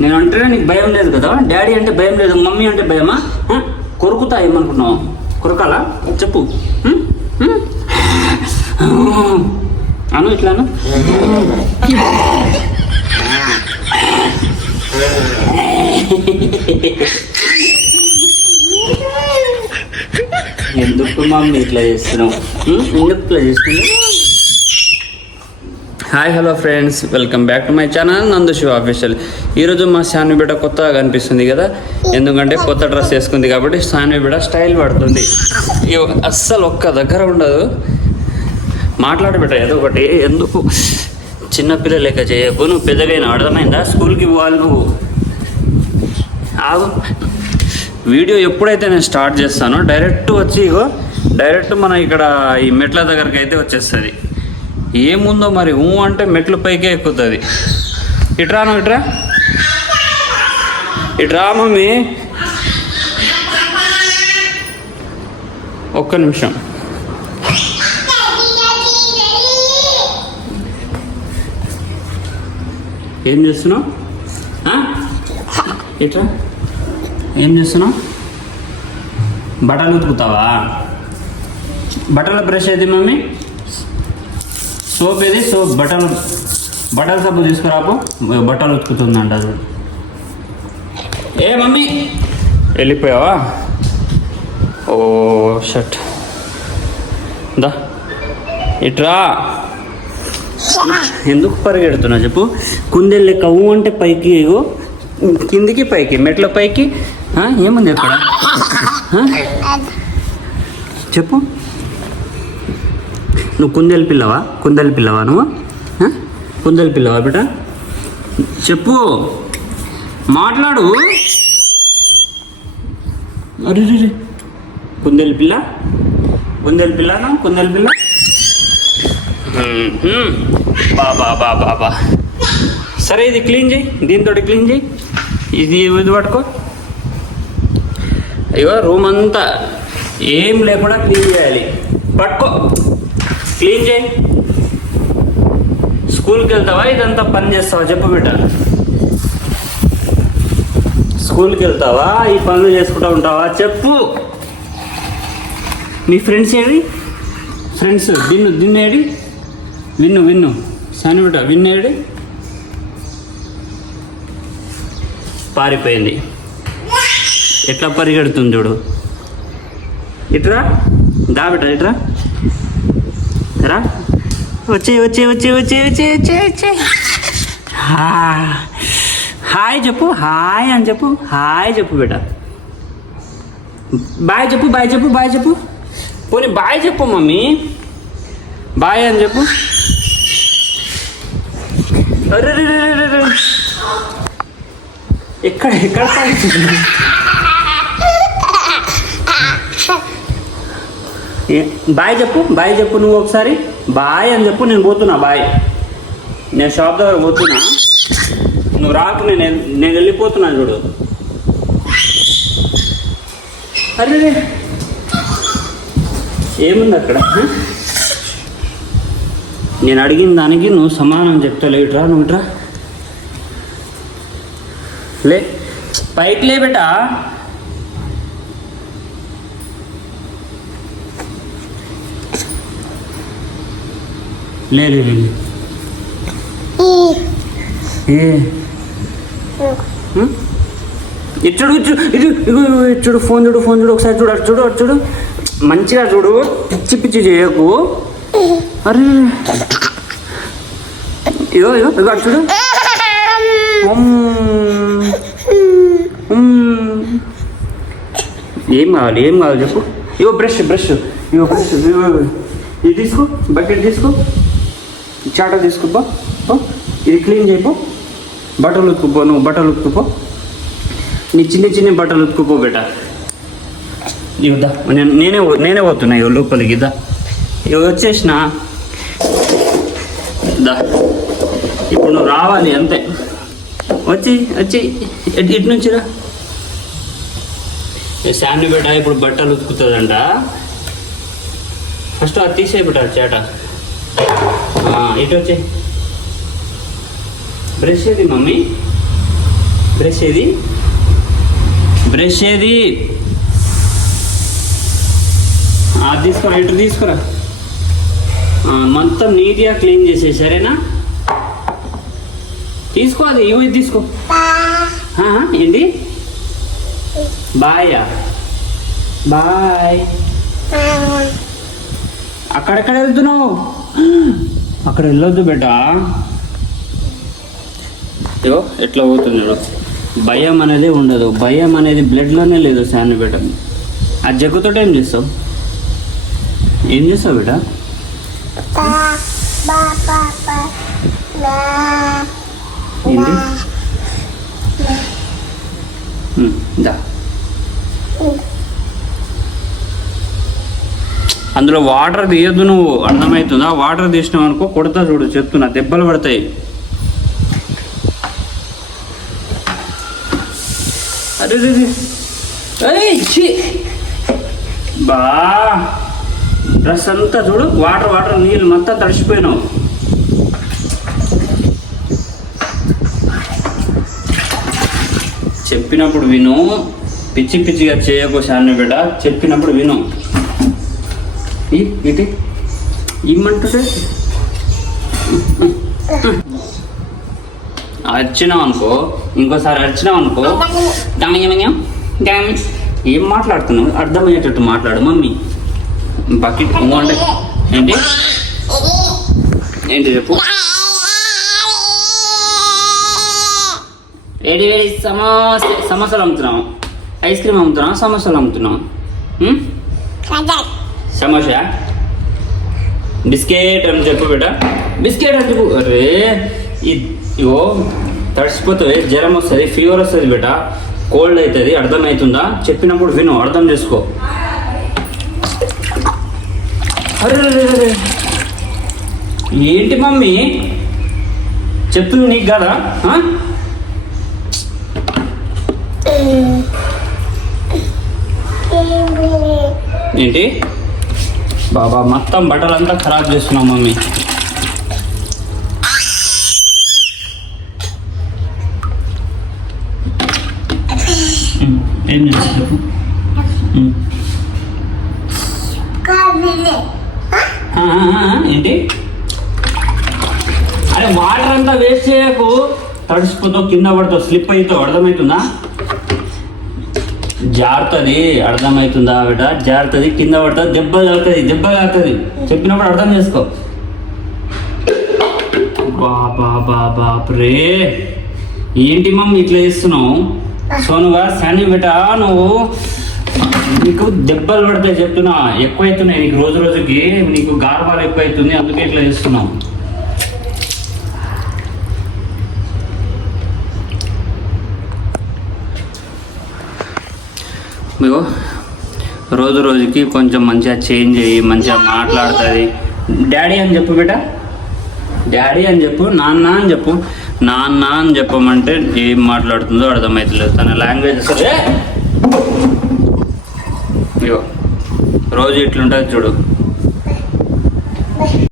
నేను అంటేనే నీకు భయం లేదు కదా, డాడీ అంటే భయం లేదు, మమ్మీ అంటే భయమా? కొరుకుతా ఏమనుకున్నావు? కొరకాలా చెప్పు. అను ఇట్లాను. ఎందుకు మమ్మీ ఇట్లా చేస్తున్నావు? ఎందుకు ఇట్లా చేస్తున్నావు? Hi hello friends, welcome back to my channel నందు శివ ఆఫీషియల్. ఈరోజు మా శాన్వి బిడ్డ కొత్తగా కనిపిస్తుంది కదా, ఎందుకంటే కొత్త డ్రెస్ వేసుకుంది కాబట్టి శాన్వి బిడ్డ స్టైల్ పడుతుంది. అస్సలు ఒక్క దగ్గర ఉండదు, మాట్లాడబెట్ట ఏదో ఒకటి. ఎందుకు చిన్నపిల్ల లెక్క చేయకు, నువ్వు పెద్దగైనా అర్థమైందా? స్కూల్కి పోవాలి నువ్వు. ఆగు, వీడియో ఎప్పుడైతే నేను స్టార్ట్ చేస్తానో డైరెక్ట్ వచ్చి డైరెక్ట్ మన ఇక్కడ ఈ మెట్ల దగ్గరికి అయితే వచ్చేస్తుంది. ఏముందో మరి అంటే మెట్ల పైకే ఎక్కుతుంది. ఇట్రాను, ఇట్రా మమ్మీ. ఒక్క నిమిషం. ఏం చేస్తున్నావు? ఇట్రా, ఏం చేస్తున్నావు? బట్టలు ఉతుకుతావా? బట్టల బ్రష్ ఏది మమ్మీ? సోప్ ఏది? సోప్ బట్టల సబ్బు తీసుకురాపు, బట్టలు ఉతుకుతుందంట. అది ఏ మమ్మీ వెళ్ళిపోయావా? ఓ షట్, దా ఇట్రా. ఎందుకు పరిగెడుతున్నా చెప్పు? కుందేలు లెక్క అంటే పైకి, కిందికి పైకి, మెట్ల పైకి. ఏముంది అక్కడ చెప్పు? నువ్వు కుందేలు పిల్లవా నువ్వు? కుందేలు పిల్లవా బిడ్డ? చెప్పు, మాట్లాడు. అరే కుందేలు పిల్ల బాబా. సరే, ఇది క్లీన్ చేయి, దీంతో క్లీన్ చేయి. ఇది పట్టుకో. అయ్యో, రూమ్ అంతా ఏం లేకుండా క్లీన్ చేయాలి. పట్టుకో, క్లీన్ చేయి. స్కూల్కి వెళ్తావా? ఇదంతా పని చేస్తావా చెప్పు బిడ్డ? స్కూల్కి వెళ్తావా? ఈ పనులు చేసుకుంటూ ఉంటావా చెప్పు? మీ ఫ్రెండ్స్ ఏడి? ఫ్రెండ్స్ విన్ను ఏడి? విన్ను సాని బిడ్డ, విన్ను ఏడి? పారిపోయింది. ఎట్లా పరిగెడుతుంది చూడు. ఇట్రా, దా బిడ్డ, ఇట్రా రా. వచ్చే హాయ్ చెప్పు, హాయ్ అని చెప్పు. హాయ్ చెప్పు బిడ్డ. బాయ్ చెప్పు. పోనీ బాయ్ చెప్పు మమ్మీ. బాయ్ అని చెప్పు. అరే ఎక్కడ బాయ్ చెప్పు నువ్వు ఒకసారి. బాయ్ అని చెప్పు. నేను పోతున్నా, బాయ్. నేను షాప్ దగ్గర పోతున్నా, నువ్వు రాకు. నేను వెళ్ళిపోతున్నా చూడు. అరే ఏముంది అక్కడ? నేను అడిగిన దానికి నువ్వు సమానం చెప్తావు. ఇట్రా, నువ్వు ఇట్రా. లే, పైకి లే బేటా. లే చూడు, ఫోన్ చూడు ఒకసారి. చూడు మంచిగా చూడు, పిచ్చి చేయకు. అరే ఇగో అటు చూడు. ఏం కావాలి చెప్పు? ఇగో బ్రష్. ఇది తీసుకో, బకెట్ తీసుకో, చాట తీసుకోపో. ఇది క్లీన్ చేయపో. బట్టలు ఉతుకుపో. నువ్వు బట్టలు ఉతుకుపో. నీ చిన్న బట్టలు ఉతుకుపో బేట. ఇవ్వదా, నేనే పోతున్నా. ఇవ్వ లోపలికి దా. ఇవి వచ్చేసిన దా. ఇప్పుడు నువ్వు రావాలి అంతే. వచ్చి ఇటు నుంచి రా. శాండీ బేట ఇప్పుడు బట్టలు ఉతుకుతుందంట. ఫస్ట్ అది తీసే బిడ్డ చేట. ఇటు వచ్చే బ్రష్ ఏది మమ్మీ? బ్రష్ ఏది, బ్రష్ ఏది? అది తీసుకురా, ఇటు తీసుకురా. మొత్తం నీట్గా క్లీన్ చేసే, సరేనా? తీసుకో, అది ఇవి తీసుకో. ఏంటి? బాయా? బాయ్. అక్కడెక్కడ వెళ్తున్నావు? అక్కడ వెళ్ళొద్దు బిడ్డ. ఇగో ఎట్లా పోతుంది చూడు. భయం అనేది ఉండదు, భయం అనేది బ్లడ్లోనే లేదు శాన్వి బిడ్డ. ఆ జగ్గుతో ఏం చేస్తావు? ఏం చేస్తావు బిడ్డ? ఏంటి? దా. అందులో వాటర్ తీయద్దు నువ్వు, అర్థమవుతుందా? వాటర్ తీసినావు అనుకో కొడతా చూడు, చెప్తున్నా, దెబ్బలు పడతాయి. అరే బా, డ్రెస్ అంతా చూడు, వాటర్ వాటర్ నీళ్ళు మొత్తం తడిసిపోయినావు. చెప్పినప్పుడు విను, పిచ్చి పిచ్చిగా చేయకు శాన్వి బిడ్డ, చెప్పినప్పుడు విను. ఇటు ఇమ్మంటుంటే అరిచినావు అనుకో, ఇంకోసారి అరిచినావు అనుకో, ఏం మాట్లాడుతున్నావు? అర్థమయ్యేటట్టు మాట్లాడు. మమ్మీ బకెట్ అంటే ఏంటి? ఏంటి చెప్పు. వేడి వేడి సమోసాలు అమ్ముతున్నాం, ఐస్ క్రీమ్ అమ్ముతున్నాం, సమోసాలు అమ్ముతున్నాం. సమోసా, బిస్కెట్ అని చెప్పు బిడ్డ, బిస్కెట్ అని చెప్పు. అరే ఇగో తడిసిపోతుంది, జ్వరం వస్తుంది, ఫీవర్ వస్తుంది బిడ్డ, కోల్డ్ అవుతుంది, అర్థమవుతుందా? చెప్పినప్పుడు విను, అర్థం చేసుకో. అరే ఏంటి మమ్మీ చెప్పు, నీకు కదా? ఏంటి బాబా, మొత్తం బట్టలంతా ఖరాబ్ చేస్తున్నావు మమ్మీ. ఏం చేస్తావు? ఏంటి? అరే వాటర్ అంతా వేస్ట్ చేయకు, తడిసిపోతావు, కింద పడతావు, స్లిప్ అవుతావు, అర్థమవుతుందా? జారుతుంది, అర్థమవుతుందా బిడ్డ? జారుతుంది, కింద పడుతుంది, దెబ్బ తాగుతుంది, దెబ్బ తాగుతుంది. చెప్పినప్పుడు అర్థం చేసుకో. బాబాబాబాప్రే, ఏంటి మమ్మీ ఇట్లా చేస్తున్నావు? సోనుగా శాన్వి బిడ్డ, నువ్వు నీకు దెబ్బలు పడతాయి చెప్తున్నా, ఎక్కువైతున్నాయి నీకు, రోజు రోజుకి నీకు గార్బాలు ఎక్కువైతుంది, అందుకే ఇట్లా చేస్తున్నావు. మీకు రోజు రోజుకి కొంచెం మంచిగా చేంజ్ అయ్యి మంచిగా మాట్లాడుతుంది. డాడీ అని చెప్పు బిడ్డ, డాడీ అని చెప్పు, నాన్న అని చెప్పు. నాన్న అని చెప్పమంటే ఏం మాట్లాడుతుందో అర్థమవుతలేదు, తన లాంగ్వేజ్ సరే. ఇగో రోజు ఇట్లుంటుంది చూడు.